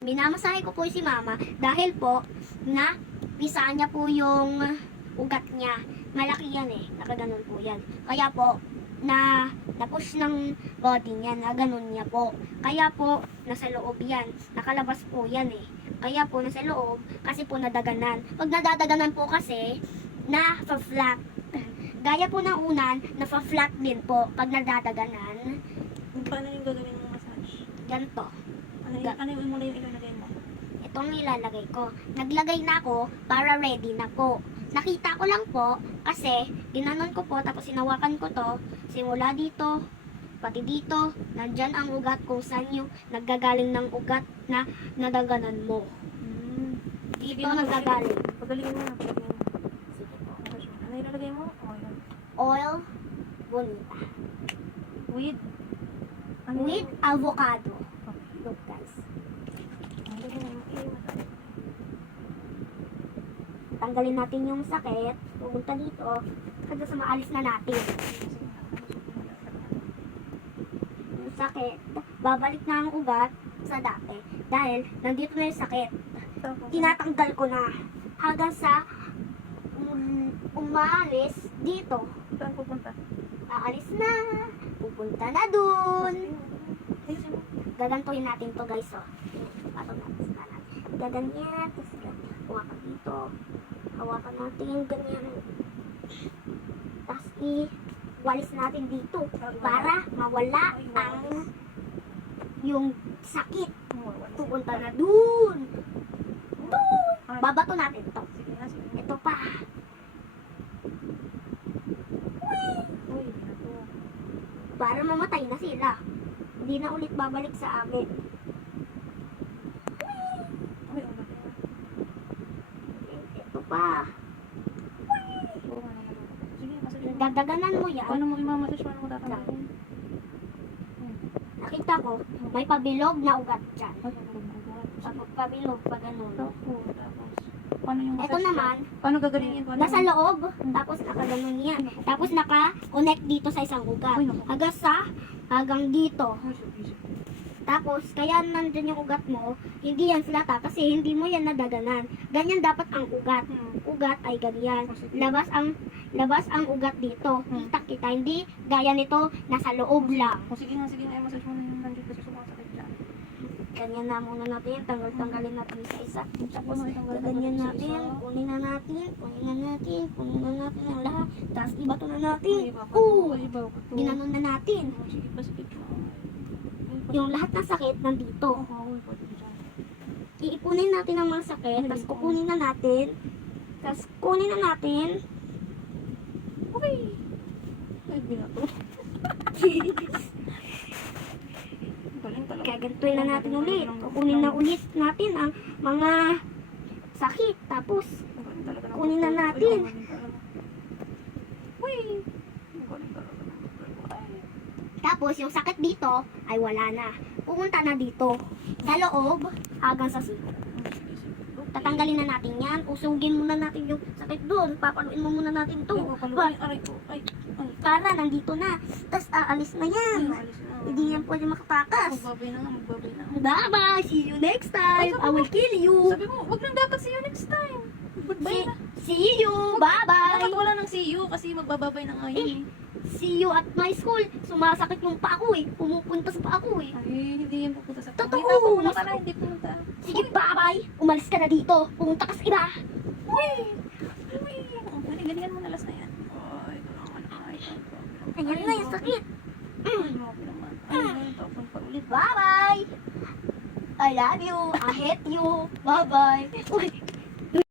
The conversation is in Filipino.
Minamasahe ko po si mama dahil po na pisaan niya po yung ugat niya. Malaki yan eh, nakaganon po yan. Kaya po, na-push ng body niya, na ganun niya po. Kaya po, nasa loob yan. Nakalabas po yan eh. Kaya po, nasa loob, kasi po nadaganan. Pag nadadaganan po kasi, na-flat. Gaya po ng unan, na-flat din po pag nadadaganan. Paano yung gagawin mong massage? Ganito. Ano yung muna yung ilalagay mo? Itong ilalagay ko. Naglagay na ako para ready na po. Nakita ko lang po kasi ginanon ko po tapos sinawakan ko to. Simula dito, pati dito, nandyan ang ugat kung saan yung naggagaling ng ugat na nadaganan mo. Dito naggagaling. Pagalingin mo na. Pagalingin mo. Sige po. Ano ilalagay mo? Oil. Oil bonita. With? With avocado. Look guys. Tanggalin natin yung sakit. Pumunta dito. Kasi sa maalis na natin. Yung sakit. Babalik na ang ugat sa dati. Dahil nandito na yung sakit. Tinatanggal ko na. Hanggang sa umalis dito. Saan pupunta? Aalis na. Pupunta na dun. Gagantuhin natin to guys, oh. Patong natin sa kanan. Gaganyan, tapos hawakan dito. Hawakan natin ganyan. Tapos i-walis natin dito para mawala ang yung sakit. Pupunta na dun. Dun. Babato natin to. Ito pa. Para mamatay na sila. Hindi na ulit babalik sa amin. Ito pa. Dadaganan mo yan. Paano mo imamassage? Paano mo tatanggalin? Nakita ko, may pabilog na ugat dyan. Pabilog, pa ganun. Paano yung Ito massage? naman, Paano gagalingin? nasa loob, tapos nakaganon yan. Tapos naka-connect dito sa isang ugat. Hanggang dito. Tapos, kaya nandun yung ugat mo, hindi yan flata kasi hindi mo yan nadaganan. Ganyan dapat ang ugat. Ugat ay ganyan. Labas ang ugat dito. Kita, hindi gaya nito, nasa loob lang. Sige nga, i-massage mo na yung nandito sa sumasakit dyan. Ganyan na muna natin, tanggalin natin isa-isa. Tapos, ganyan natin, kunin na natin ang lahat. Tapos, ibato na natin. Ginanon na natin. Sige pa. Yung lahat ng sakit nandito. Iipunin natin ang mga sakit, tapos kukunin na natin. Tapos kunin na natin. Uy! Ay, binato. Kaya ganituin na natin ulit. Kukunin na ulit natin ang mga sakit. Tapos kunin na natin. Uy! Tapos yung sakit dito ay wala na. Pupunta na dito. Sa loob hanggang sa siko. Tatanggalin na natin yan. Usugin muna natin yung sakit doon. Papaluin mo muna natin to. Para nandito na. Tapos aalis na yan. Hindi yan pwede makatakas. Magbabay na. Bye-bye! See you next time! I will kill you! Sabi mo, wag lang dapat see you next time. Goodbye na. See you! Bye-bye! Dapat wala nang see you kasi magbababay na ngayon. See you at my school. Sumasakit yung paa ko eh. Pumupunta sa paa ko eh. Ay, hindi yan pupunta sa Totoo. Hindi pumunta na, hindi pumunta. Sige, bye-bye! Umalis ka na dito. Pumunta ka sa iba. Uy! Galingan mo na last na yan. Ayan na yung sakit. Grabe naman. Ay, tapon pa ulit. Bye-bye! I love you. I hate you. Bye-bye. Uy,